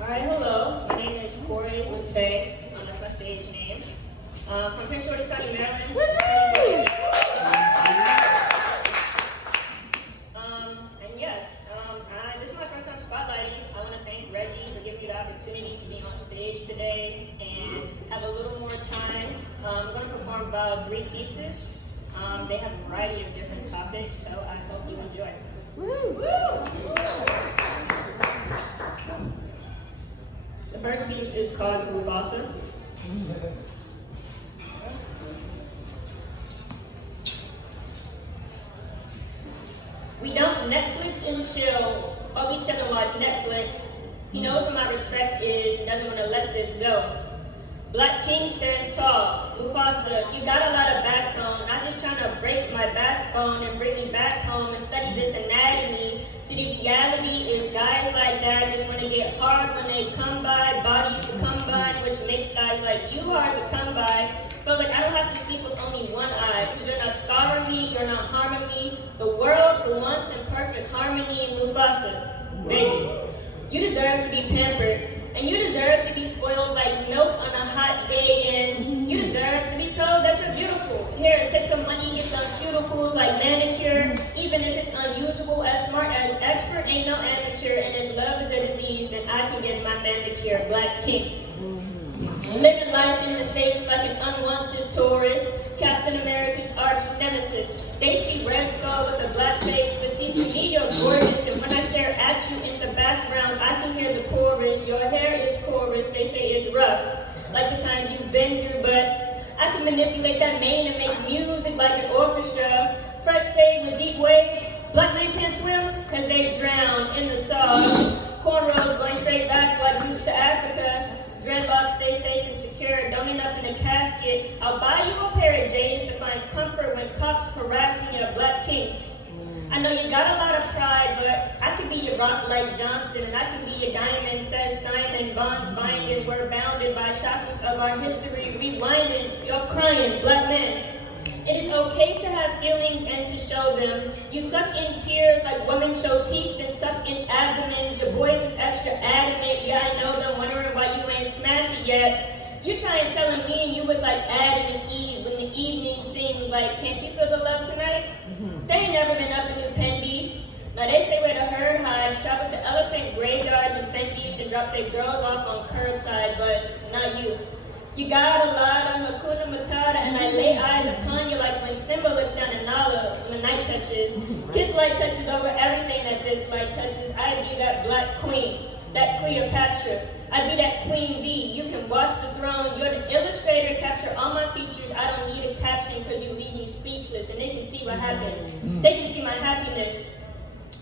Alright, hello. My name is Korie. That's my stage name. From Prince George's County, Maryland. And yes, this is my first time spotlighting. I want to thank Reggie for giving me the opportunity to be on stage today and have a little more time. I'm going to perform about 3 pieces. They have a variety of different topics, so I hope you enjoy. Woo! The first piece is called Mufasa. We don't Netflix and chill, or we chill and watch Netflix. He knows what my respect is and doesn't want to let this go. Black King stands tall. Mufasa, you got a lot of backbone. Not just trying to break my backbone and bring me back home and study this anatomy. See, the reality is guys like that just want to get hard when they come by. Bodies to come by, which makes guys like you hard to come by. But like, I don't have to sleep with only one eye. Because you're not scarring me, you're not harming me. The world for once in perfect harmony. Mufasa, baby, you deserve to be pampered. And you deserve to be spoiled like milk on a hot day, and you deserve to be told that you're beautiful. Here, take some money, get some cuticles like manicure, even if it's unusual, as smart as expert, ain't no amateur, and if love is a disease, then I can get my manicure, Black King. Living life in the States like an unwanted tourist, Captain America's arch nemesis. They see Red Skull with a black face, but see, to me you're gorgeous, and when I stare at you in the background, I can hear the chorus. Your hair is chorus, they say it's rough, like the times you've been through, but I can manipulate that mane and make music like an orchestra. Fresh fade with deep waves, black men can't swim, cause they drown in the sauce. Cornrows going straight back like roots to Africa. Dreadlocks stay safe and secure, don't end up in a casket. I'll buy you a pair of J's to find comfort when cops harassing your Black King. I know you got a lot of pride, but I could be your rock like Johnson, and I can be your diamond, says Simon. Bonds binding, we're bounded by shackles of our history, rewinding. You're crying, black men. It is okay to have feelings and to show them. You suck in tears like women show teeth, then suck in abdomens. Your boys is extra adamant. Yeah, I know them, wondering why you ain't smashed it yet. You trying telling me and you was like Adam and Eve when the evening seems like, can't you feel the love tonight? They ain't never been up in New Pendy. Now they stay where the herd hides, travel to elephant graveyards and Fendi's to drop their girls off on curbside, but not you. You got a lot of Hakuna Matata, and I lay eyes upon you like when Simba looks down at Nala when the night touches. Kiss light touches over everything that this light touches. I'd be that black queen, that Cleopatra. I'd be that queen bee. You can watch the throne. You're the illustrator, capture all my features. I don't need a caption because you leave me speechless, and they can see what happens. They can see my happiness.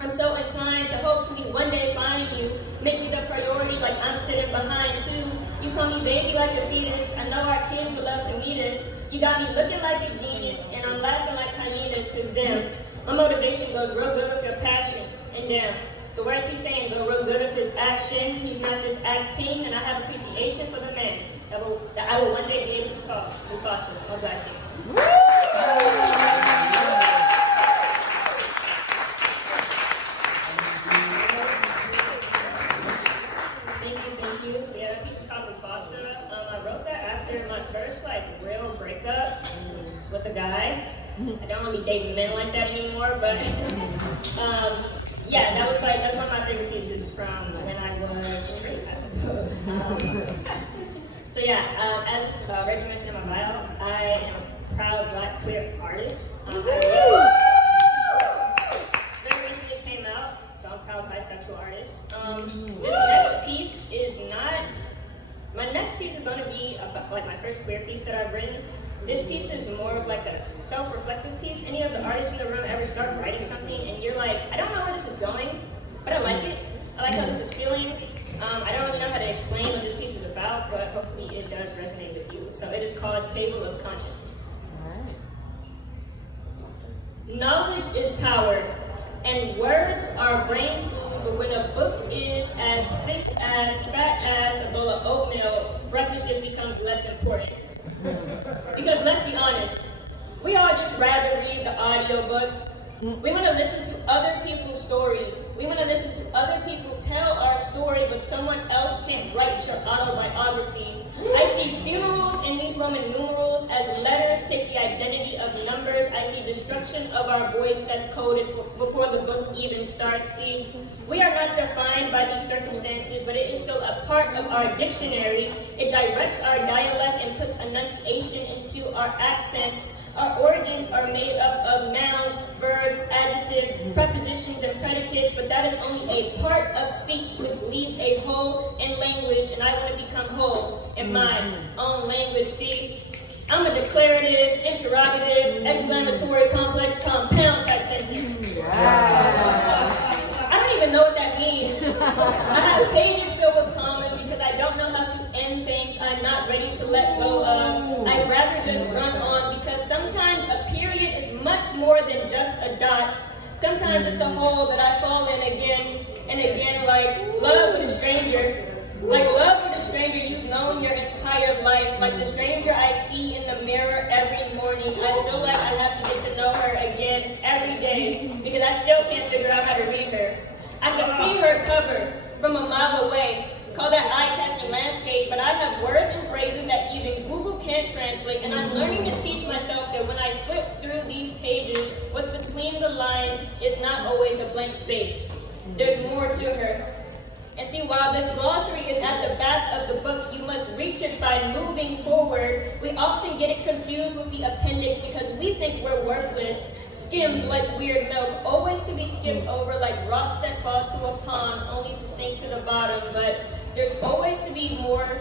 I'm so inclined to hopefully one day find you, make you the priority like I'm sitting behind too. You call me baby like a fetus. I know our kids would love to meet us. You got me looking like a genius, and I'm laughing like hyenas, cause damn, my motivation goes real good with your passion, and damn, the words he's saying go real good with his action. He's not just acting, and I have appreciation for the man that I will one day be able to call Mufasa, my Black King. Thank you. So yeah, that piece is called Mufasa. I wrote that after my first real breakup with a guy. I don't really date men like that anymore, but yeah, that's one of my favorite pieces from when I was straight, I suppose. So yeah, as Reggie mentioned in my bio, I am a proud Black queer artist. Very recently came out, so I'm a proud bisexual artist. This next piece is not, my next piece is going to be about, my first queer piece that I've written. This piece is more of a self-reflective piece. Any of the artists in the room ever start writing something and you're like, I don't know where this is going, but I like it. I like how this is feeling. I don't really know how to explain what this piece is about, but hopefully it does resonate with you. So it is called Table of Conscience. Knowledge is power, and words are brain food, but when a book is as thick as, fat as a bowl of oatmeal, breakfast just becomes less important. Because let's be honest, we all just rather read the audiobook. We want to listen to other people's stories. We want to listen to other people tell our story, but someone else can't autobiography. I see funerals in these Roman numerals as letters take the identity of numbers. I see destruction of our voice that's coded before the book even starts. See, we are not defined by these circumstances, but it is still a part of our dictionary. It directs our dialect and puts enunciation into our accents. Our origins are made up of nouns, verbs, adjectives, prepositions, and predicates, but that is only a part of speech which leaves a hole in language, and I want to become whole in my own language. See, I'm a declarative, interrogative, exclamatory, complex, compound type sentence. I don't even know what that means. I have pages filled with commas because I don't know how to end things I'm not ready to let go of. I'd rather just run on because sometimes a period is much more than just a dot. Sometimes it's a hole that I fall in again and again, like love with a stranger. Like love with a stranger you've known your entire life. Like the stranger I see in the mirror every morning. I feel like I have to get to know her again every day because I still can't figure out how to read her. I can see her cover from a mile away. Call that eye-catching landscape, but I have words and phrases that even Google can't translate, and I'm learning to teach myself that when I flip through these pages, what's between the lines is not always a blank space. There's more to her. And see, while this glossary is at the back of the book, you must reach it by moving forward. We often get it confused with the appendix because we think we're worthless, skimmed like weird milk, always to be skimmed over like rocks that fall to a pond, only to sink to the bottom. But there's always more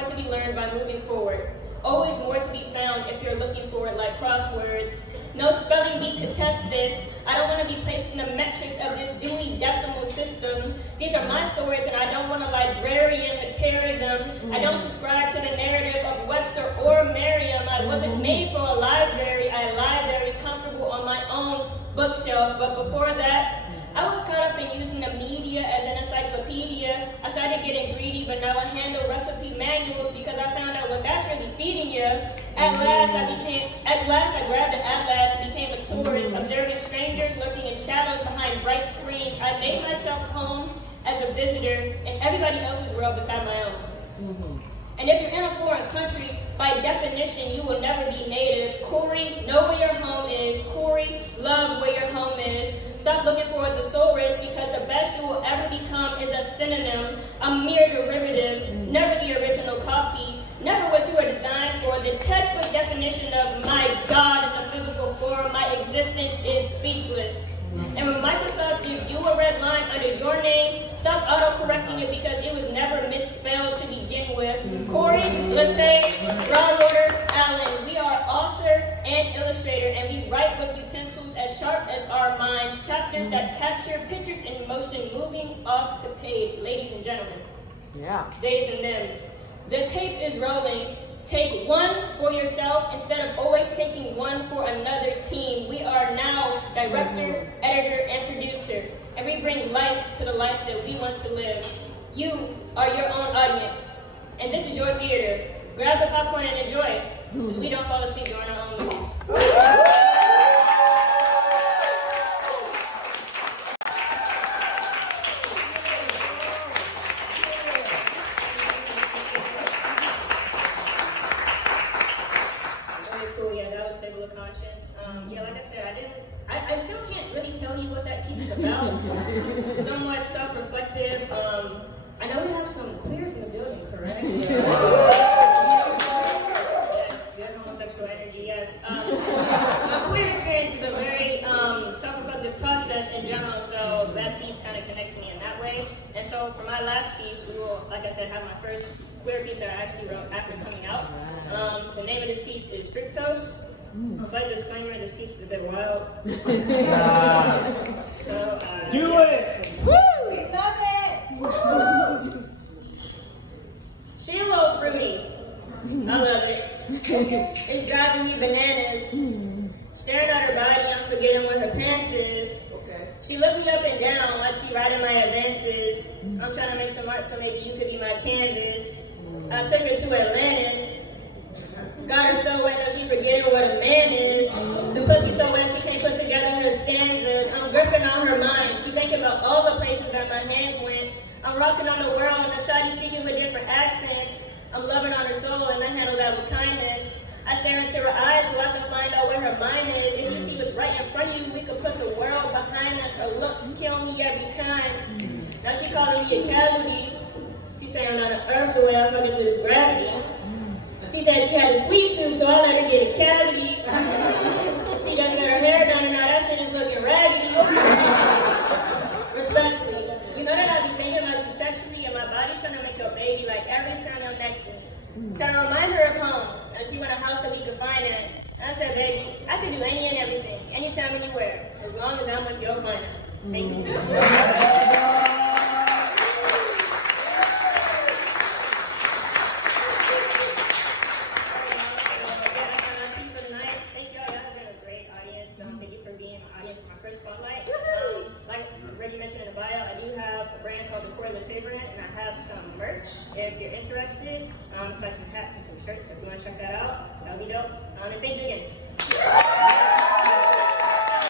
to be learned by moving forward. Always more to be found if you're looking for it like crosswords. No spelling bee could test this. I don't want to be placed in the metrics of this Dewey Decimal System. These are my stories and I don't want a librarian to carry them. I don't subscribe to the narrative of Webster or Merriam. I wasn't made for a library. I lie very comfortable on my own bookshelf. But before that, I was caught up in using the media as an encyclopedia. I started getting greedy, but now I handle recipe manuals because I found out what that's really feeding you. At last I grabbed the atlas and became a tourist, observing strangers lurking in shadows behind bright screens. I made myself home as a visitor in everybody else's world beside my own. And if you're in a foreign country, by definition, you will never be native. Korie, know where your home is. Korie, love where your home is. Stop looking for a thesaurus because the best you will ever become is a synonym, a mere derivative, never the original copy, never what you were designed for. The textbook definition of my God in the physical form, my existence is speechless. And when Microsoft gives you a red line under your name, stop auto-correcting it because it was never misspelled to begin with. Korie, Latte, Broadwater, Allen, we are author and illustrator, and we write with utensils as sharp as our minds, chapters that capture pictures in motion moving off the page. Ladies and gentlemen, days and thems. The tape is rolling. Take one for yourself instead of always taking one for another team. We are now director, editor, and producer, and we bring life to the life that we want to live. You are your own audience, and this is your theater. Grab the popcorn and enjoy, because we don't fall asleep during our own movies. I still can't really tell you what that piece is about. Somewhat self-reflective. I know we have some queers in the building, correct? Yes, good homosexual energy, yes. A queer experience is a very self-reflective process in general, so that piece kind of connects to me in that way. And so for my last piece, we will, like I said, have my first queer piece that I actually wrote after coming out. The name of this piece is Fructose. Slight disclaimer, this piece is a bit wild. So, do it! Woo! We love it! She a little fruity. I love it. It's driving me bananas. Staring at her body, I'm forgetting what her pants is. She looked me up and down like she riding my advances. I'm trying to make some art so maybe you could be my canvas. I took her to Atlantis. Got her so wet, now she forgetting what a man is. The pussy so wet, she can't put together her stanzas. I'm gripping on her mind. She thinking about all the places that my hands went. I'm I'm rocking on the world, and I'm shawty speaking with different accents. I'm loving on her soul, and I handle that with kindness. I stare into her eyes so I can find out where her mind is. If you see what's right in front of you, we could put the world behind us. Her looks kill me every time. Now she calling me a casualty. She saying I'm not an earth the way I fucking do this gravity. She said she had a sweet tooth, so I let her get a cavity. She just got her hair done, and now that shit is looking raggedy. Respectfully, you know that I be thinking about you sexually, and my body's trying to make a baby like every time you're next to me. So I remind her of home, and she want a house that we could finance. I said, baby, I can do any and everything, anytime, anywhere, as long as I'm with your finance. Thank you. Brand called the Korie and I have some merch if you're interested. It's like some hats and some shirts. If you want to check that out, that'll be dope. And thank you again.